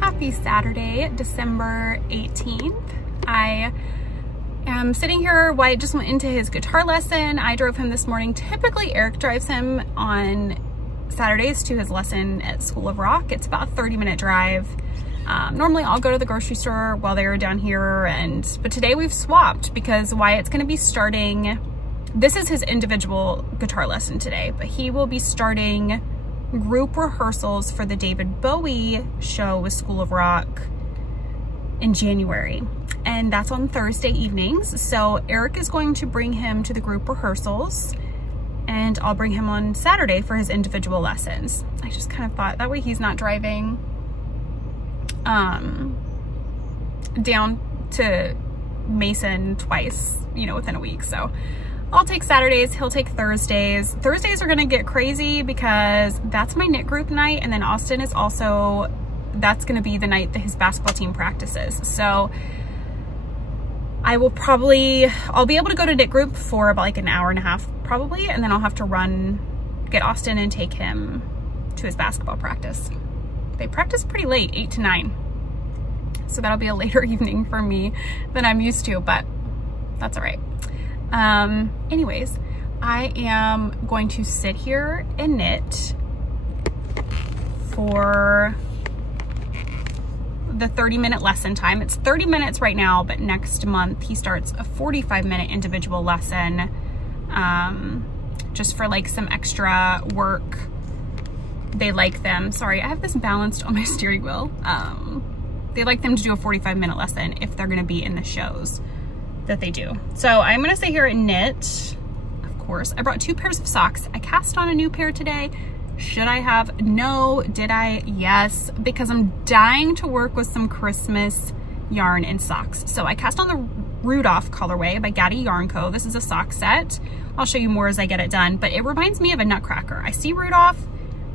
Happy Saturday, December 18th. I am sitting here. Wyatt just went into his guitar lesson. I drove him this morning. Typically Eric drives him on Saturdays to his lesson at School of Rock. It's about a 30-minute drive. Normally I'll go to the grocery store while they're down here, but today we've swapped because Wyatt's going to be starting, this is his individual guitar lesson today, but he will be starting group rehearsals for the David Bowie show with School of Rock in January, and that's on Thursday evenings. So Eric is going to bring him to the group rehearsals and I'll bring him on Saturday for his individual lessons. I just kind of thought that way he's not driving down to Mason twice, you know, within a week. So I'll take Saturdays, he'll take Thursdays. Thursdays are gonna get crazy because that's my knit group night, and then Austin is also, that's gonna be the night that his basketball team practices. So I'll be able to go to knit group for about like an hour and a half probably, and then I'll have to get Austin and take him to his basketball practice. They practice pretty late, 8 to 9. So that'll be a later evening for me than I'm used to, but that's all right. Anyways, I am going to sit here and knit for the 30-minute lesson time. It's 30 minutes right now, but next month he starts a 45-minute individual lesson, just for like some extra work. They like them, sorry, I have this balanced on my steering wheel. They like them to do a 45-minute lesson if they're gonna be in the shows that they do. So I'm gonna sit here and knit, of course. I brought 2 pairs of socks. I cast on a new pair today. Should I have? No. Did I? Yes, because I'm dying to work with some Christmas yarn and socks. So I cast on the Rudolph colorway by Gaddy Yarn Co. This is a sock set. I'll show you more as I get it done, but it reminds me of a nutcracker. I see Rudolph,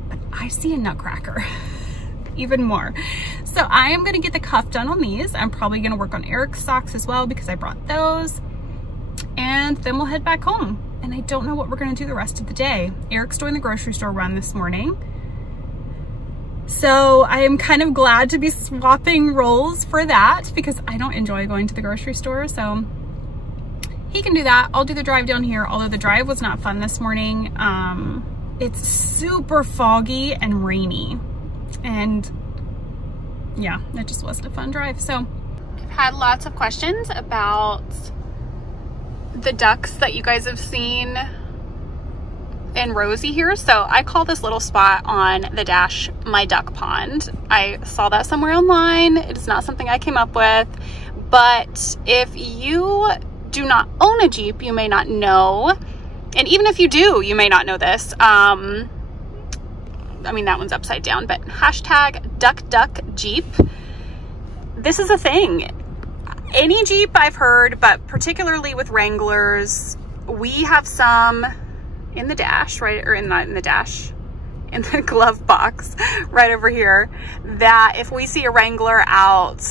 but I see a nutcracker even more. So I am gonna get the cuff done on these. I'm probably gonna work on Eric's socks as well because I brought those, and then we'll head back home. And I don't know what we're gonna do the rest of the day. Eric's doing the grocery store run this morning, so I am kind of glad to be swapping roles for that because I don't enjoy going to the grocery store. So he can do that. I'll do the drive down here, although the drive was not fun this morning. It's super foggy and rainy, and yeah, it just wasn't a fun drive. So I've had lots of questions about the ducks that you guys have seen and Rosie here. So I call this little spot on the dash my duck pond. I saw that somewhere online. It's not something I came up with, but if you do not own a Jeep, you may not know. And even if you do, you may not know this. I mean, that one's upside down, but hashtag duck duck Jeep. This is a thing. Any Jeep I've heard, but particularly with Wranglers, we have some in the dash, right? Or not in the dash, in the glove box right over here, that if we see a Wrangler out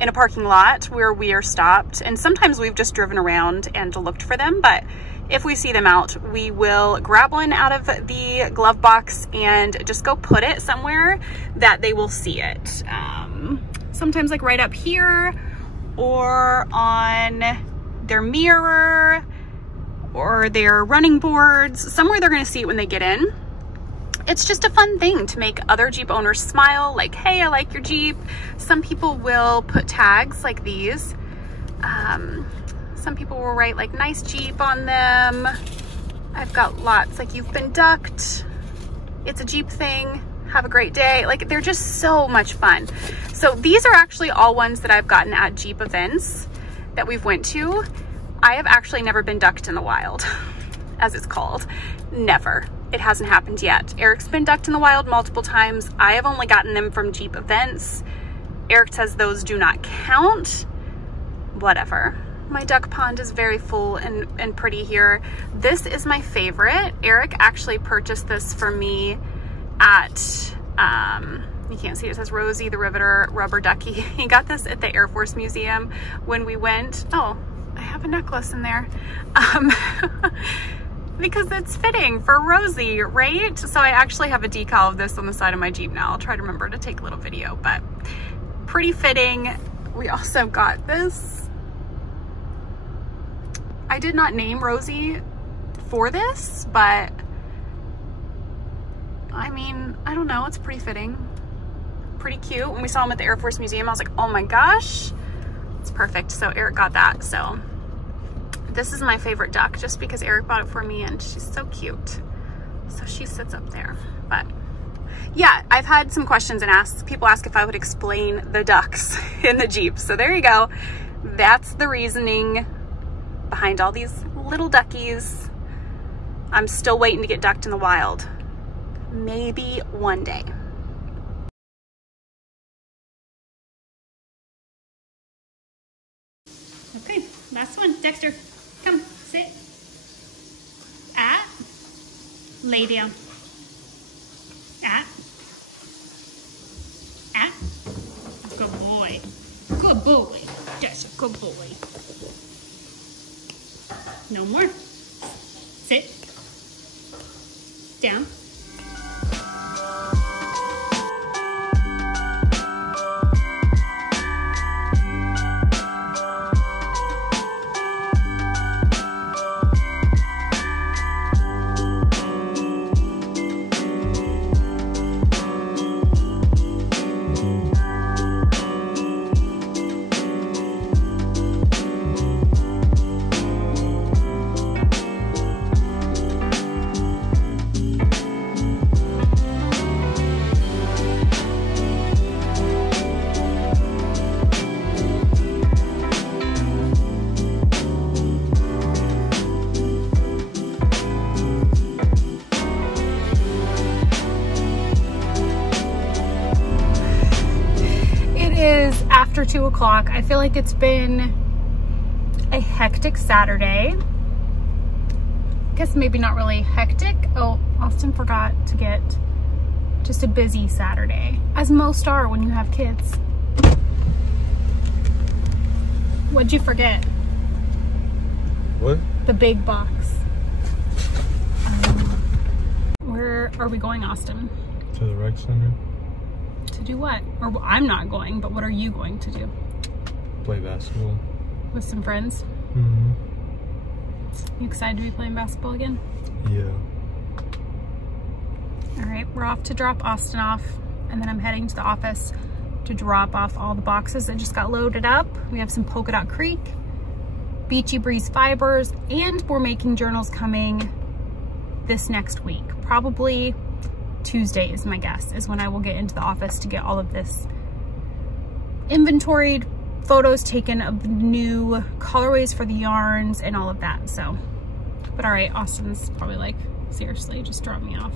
in a parking lot where we are stopped, and sometimes we've just driven around and looked for them, but if we see them out, we will grab one out of the glove box and just go put it somewhere that they will see it. Sometimes like right up here, or on their mirror, or their running boards, somewhere they're gonna see it when they get in. It's just a fun thing to make other Jeep owners smile, like, hey, I like your Jeep. Some people will put tags like these. Some people will write like nice Jeep on them. I've got lots like you've been ducked. It's a Jeep thing. Have a great day. Like, they're just so much fun. So these are actually all ones that I've gotten at Jeep events that we've went to. I have actually never been ducked in the wild, as it's called. Never. It hasn't happened yet. Eric's been ducked in the wild multiple times. I have only gotten them from Jeep events. Eric says those do not count. Whatever. My duck pond is very full and pretty here. This is my favorite. Eric actually purchased this for me at, you can't see it, says Rosie the Riveter Rubber Ducky. He got this at the Air Force Museum when we went. Oh, I have a necklace in there. Because it's fitting for Rosie, right? So I actually have a decal of this on the side of my Jeep now. I'll try to remember to take a little video, but pretty fitting. We also got this. I did not name Rosie for this, but I mean, I don't know, it's pretty fitting. Pretty cute. When we saw him at the Air Force Museum, I was like, oh my gosh, it's perfect. So Eric got that. So this is my favorite duck just because Eric bought it for me and she's so cute. So she sits up there. But yeah, I've had some questions and people ask if I would explain the ducks in the Jeep. So there you go. That's the reasoning behind all these little duckies. I'm still waiting to get ducked in the wild. Maybe one day. Okay, last one. Dexter, come, sit. At, lay down. At. Good boy. Good boy. That's a good boy. No more. Sit. Down. After 2 o'clock. I feel like it's been a hectic Saturday. I guess maybe not really hectic. Oh, Austin forgot to get just a busy Saturday, as most are when you have kids. What'd you forget? What? The big box. Where are we going, Austin? To the rec center. To do what? Or I'm not going, but what are you going to do? Play basketball. With some friends? Mm-hmm. You excited to be playing basketball again? Yeah. All right, we're off to drop Austin off, and then I'm heading to the office to drop off all the boxes that just got loaded up. We have some Polka Dot Creek, Beachy Breeze fibers, and we're making journals coming this next week. Probably Tuesday is my guess, is when I will get into the office to get all of this inventoried, photos taken of the new colorways for the yarns and all of that. So, but all right, Austin's probably like, seriously, just drop me off.